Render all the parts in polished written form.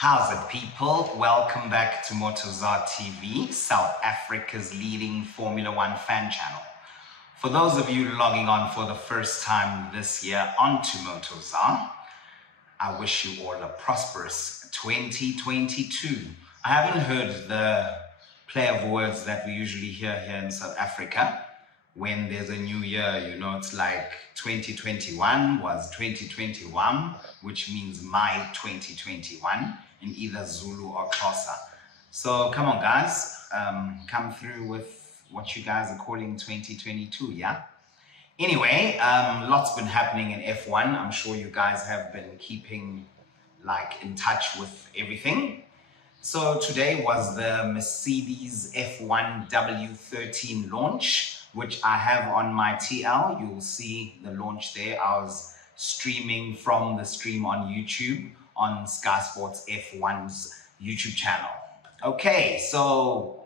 How's it, people? Welcome back to Motozar TV, South Africa's leading Formula One fan channel. For those of you logging on for the first time this year onto Motozar, I wish you all a prosperous 2022. I haven't heard the play of words that we usually hear here in South Africa. When there's a new year, you know, it's like 2021 was 2021, which means my 2021 in either Zulu or Xhosa. So come on, guys, come through with what you guys are calling 2022, yeah? Anyway, lots been happening in F1. I'm sure you guys have been keeping in touch with everything. So today was the Mercedes F1 W13 launch, which I have on my TL. You'll see the launch there. I was streaming from the stream on YouTube on Sky Sports F1's YouTube channel. Okay, so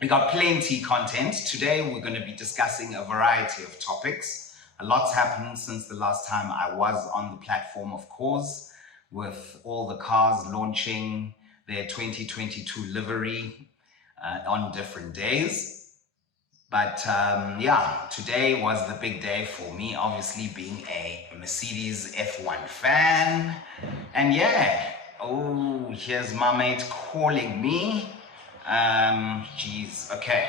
we got plenty content. Today we're going to be discussing a variety of topics. A lot's happened since the last time I was on the platform, of course, with all the cars launching their 2022 livery on different days. But yeah, today was the big day for me, obviously being a Mercedes F1 fan. And yeah, oh, here's my mate calling me. Geez, okay.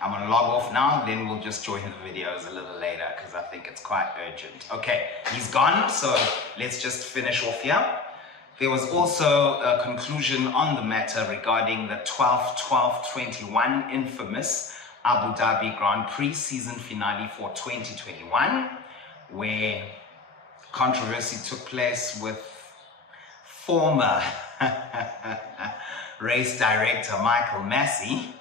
I'm gonna log off now, then we'll just join the videos a little later because I think it's quite urgent. Okay, he's gone, so let's just finish off here. There was also a conclusion on the matter regarding the 12-12-21 infamous Abu Dhabi Grand Prix season finale for 2021, where controversy took place with former race director Michael Masi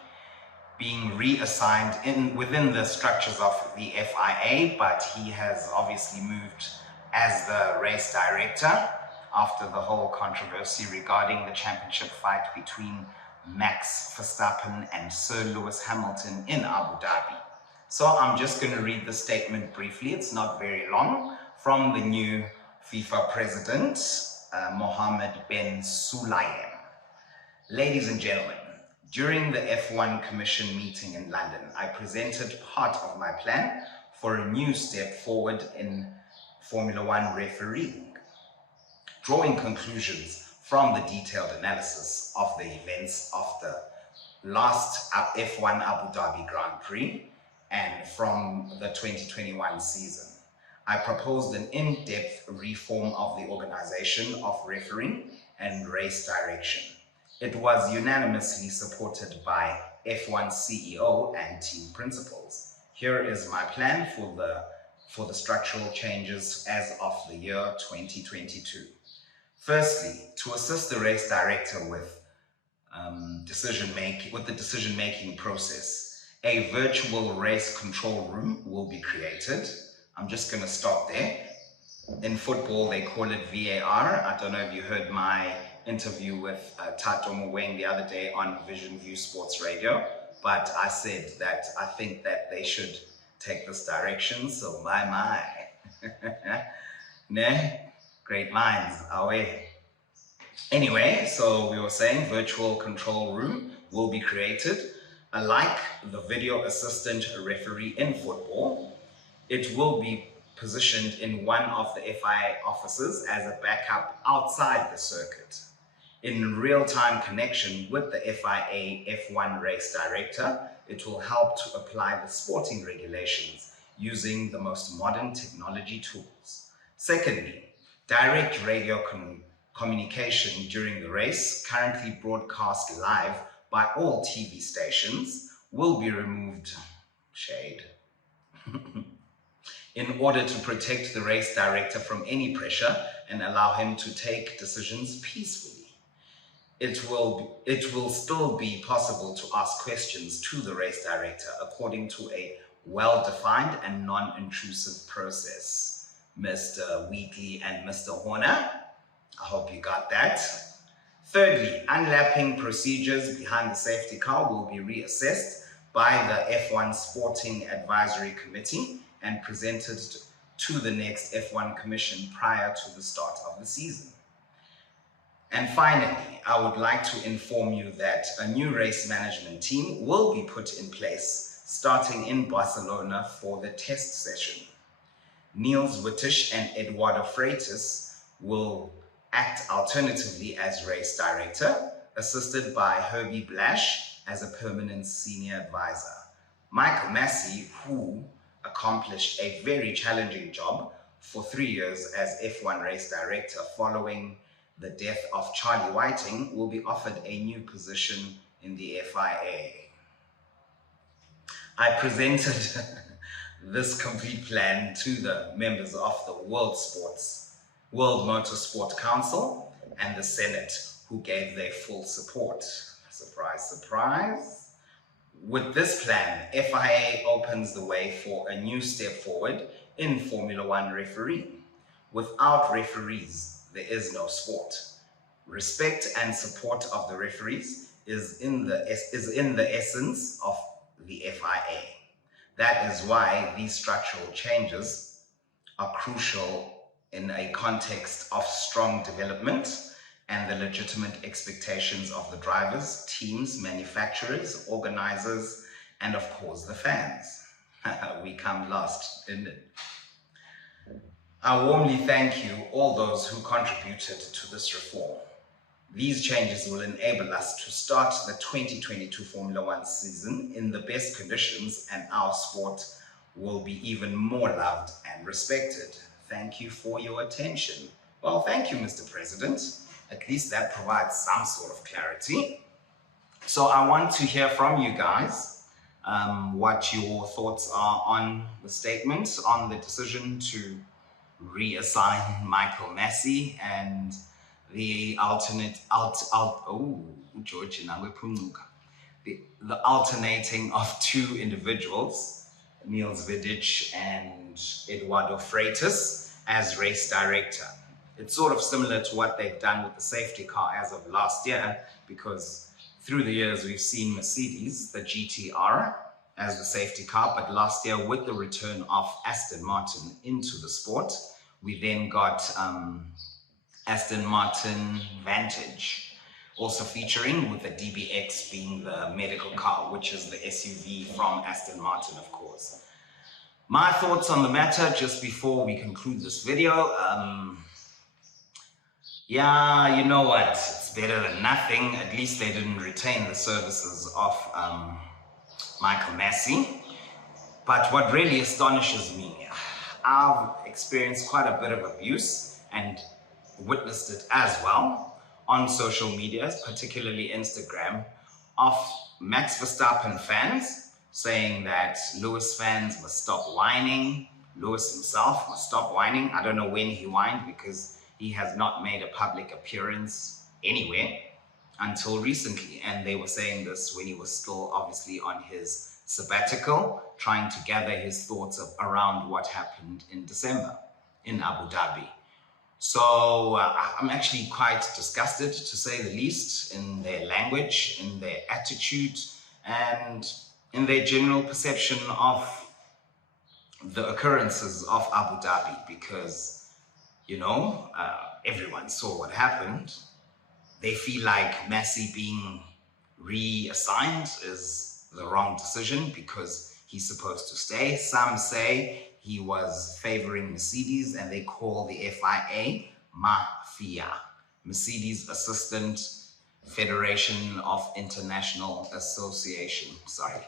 being reassigned within the structures of the FIA, but he has obviously moved as the race director after the whole controversy regarding the championship fight between Max Verstappen and Sir Lewis Hamilton in Abu Dhabi. So I'm just going to read the statement briefly. It's not very long, from the new FIFA president, Mohammed bin Sulayem. Ladies and gentlemen, during the F1 Commission meeting in London, I presented part of my plan for a new step forward in Formula One refereeing, drawing conclusions from the detailed analysis of the events of the last F1 Abu Dhabi Grand Prix and from the 2021 season. I proposed an in-depth reform of the organization of refereeing and race direction. It was unanimously supported by F1 CEO and team principals. Here is my plan for the structural changes as of the year 2022. Firstly, to assist the race director with the decision-making process, a virtual race control room will be created. I'm just going to stop there. In football, they call it VAR. I don't know if you heard my interview with Tato Mweng the other day on Vision View Sports Radio, but I said that I think that they should take this direction. So my. Nah. Great minds, away. Anyway, so we were saying virtual control room will be created. Like the video assistant referee in football, it will be positioned in one of the FIA offices as a backup outside the circuit. In real-time connection with the FIA F1 race director, it will help to apply the sporting regulations using the most modern technology tools. Secondly, direct radio communication during the race, currently broadcast live by all TV stations, will be removed, shade, in order to protect the race director from any pressure and allow him to take decisions peacefully. It will still be possible to ask questions to the race director according to a well-defined and non-intrusive process. Mr. Wheatley and Mr. Horner, I hope you got that. Thirdly, unlapping procedures behind the safety car will be reassessed by the F1 Sporting Advisory Committee and presented to the next F1 Commission prior to the start of the season. And finally, I would like to inform you that a new race management team will be put in place starting in Barcelona for the test session. Niels Wittisch and Eduardo Freitas will act alternatively as race director, assisted by Herbie Blash as a permanent senior advisor. Michael Masi, who accomplished a very challenging job for 3 years as F1 race director following the death of Charlie Whiting, will be offered a new position in the FIA. I presented this complete plan to the members of the World Motorsport Council and the Senate, who gave their full support. Surprise, surprise. With this plan, FIA opens the way for a new step forward in Formula One refereeing. Without referees, there is no sport. Respect and support of the referees is in the essence of the FIA. That is why these structural changes are crucial in a context of strong development and the legitimate expectations of the drivers, teams, manufacturers, organizers, and of course the fans. We come last, didn't it? I warmly thank you, all those who contributed to this reform. These changes will enable us to start the 2022 Formula One season in the best conditions, and our sport will be even more loved and respected. Thank you for your attention. Well, thank you, Mr. President. At least that provides some sort of clarity. So I want to hear from you guys what your thoughts are on the statement, on the decision to reassign Michael Masi and the the alternating of two individuals, Niels Wittisch and Eduardo Freitas, as race director. It's sort of similar to what they've done with the safety car as of last year, because through the years we've seen Mercedes, the GTR, as the safety car, but last year with the return of Aston Martin into the sport, we then got Aston Martin Vantage, also featuring with the DBX being the medical car, which is the SUV from Aston Martin, of course. My thoughts on the matter just before we conclude this video. Yeah, you know what? It's better than nothing. At least they didn't retain the services of Michael Masi. But what really astonishes me, I've experienced quite a bit of abuse and witnessed it as well on social media, particularly Instagram, of Max Verstappen fans saying that Lewis fans must stop whining. Lewis himself must stop whining. I don't know when he whined, because he has not made a public appearance anywhere until recently. And they were saying this when he was still obviously on his sabbatical, trying to gather his thoughts around what happened in December in Abu Dhabi. So I'm actually quite disgusted, to say the least, in their language, in their attitude, and in their general perception of the occurrences of Abu Dhabi, because, you know, everyone saw what happened. They feel like Masi being reassigned is the wrong decision because he's supposed to stay. Some say he was favoring Mercedes, and they call the FIA Mafia, Mercedes Assistant Federation of International Association. Sorry,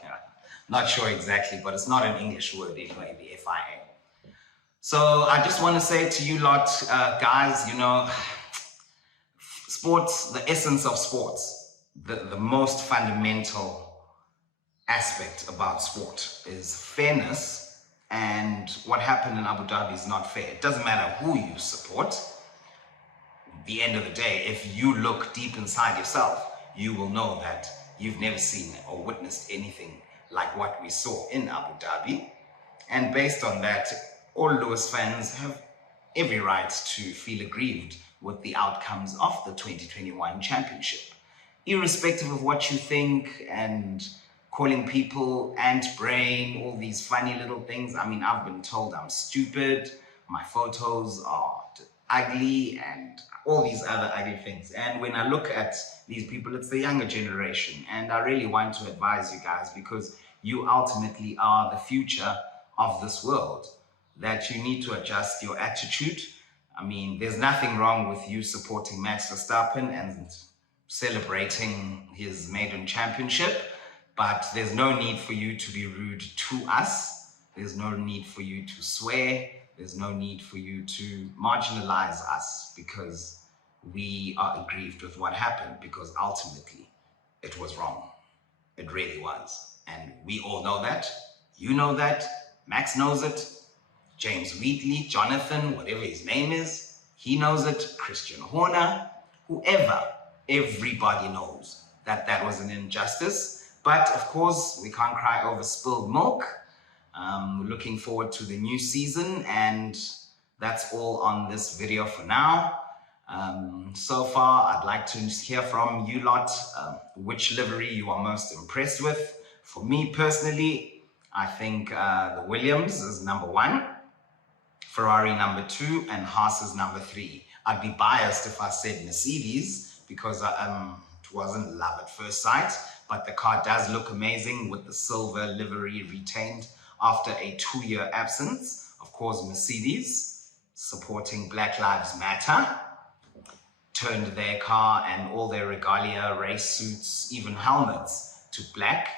not sure exactly, but it's not an English word anyway, the FIA. So I just want to say to you lot, guys, you know, sports, the essence of sports, the most fundamental aspect about sport is fairness. And what happened in Abu Dhabi is not fair. It doesn't matter who you support. At the end of the day, if you look deep inside yourself, you will know that you've never seen or witnessed anything like what we saw in Abu Dhabi. And based on that, all Lewis fans have every right to feel aggrieved with the outcomes of the 2021 championship. Irrespective of what you think and calling people ant-brain, all these funny little things. I mean, I've been told I'm stupid. My photos are ugly and all these other ugly things. And when I look at these people, it's the younger generation. And I really want to advise you guys, because you ultimately are the future of this world, that you need to adjust your attitude. I mean, there's nothing wrong with you supporting Max Verstappen and celebrating his maiden championship, but there's no need for you to be rude to us. There's no need for you to swear. There's no need for you to marginalize us, because we are aggrieved with what happened, because ultimately it was wrong. It really was. And we all know that. You know that. Max knows it. James Wheatley, Jonathan, whatever his name is, he knows it. Christian Horner, whoever, everybody knows that that was an injustice. But of course, we can't cry over spilled milk. We're looking forward to the new season, and that's all on this video for now. So far, I'd like to hear from you lot which livery you are most impressed with. For me personally, I think the Williams is number 1, Ferrari number 2, and Haas is number 3. I'd be biased if I said Mercedes, because it wasn't love at first sight, but the car does look amazing with the silver livery retained after a 2-year absence. Of course, Mercedes, supporting Black Lives Matter, turned their car and all their regalia, race suits, even helmets to black,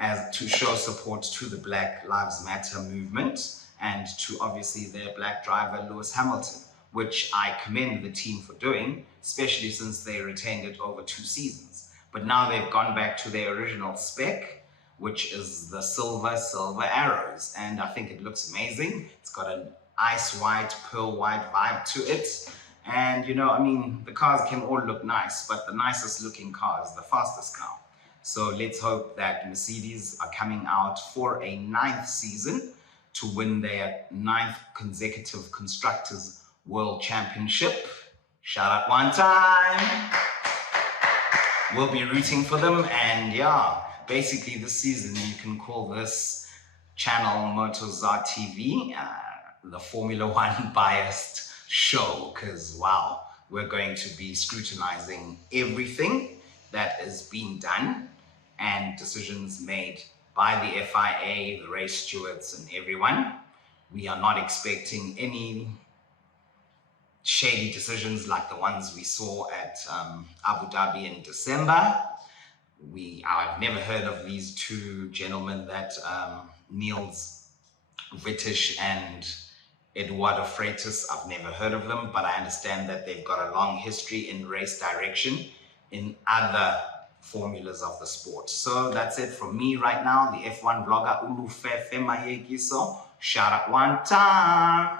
as to show support to the Black Lives Matter movement and to obviously their black driver Lewis Hamilton, which I commend the team for doing, especially since they retained it over 2 seasons. But now they've gone back to their original spec, which is the silver arrows, and I think it looks amazing. It's got an ice white, pearl white vibe to it. And you know, I mean, the cars can all look nice, but the nicest looking car is the fastest car. So let's hope that Mercedes are coming out for a 9th season to win their 9th consecutive Constructors World Championship. Shout out one time. We'll be rooting for them, and yeah, basically this season you can call this channel MotoZa TV the Formula One biased show, because wow, we're going to be scrutinizing everything that is being done and decisions made by the FIA, the race stewards, and everyone. We are not expecting any shady decisions like the ones we saw at Abu Dhabi in December. I've never heard of these 2 gentlemen, that Niels Wittich and Eduardo Freitas. I've never heard of them, but I understand that they've got a long history in race direction in other formulas of the sport. So that's it from me right now, the F1 vlogger Ulu Fefe Mayegiso. Shout out one time.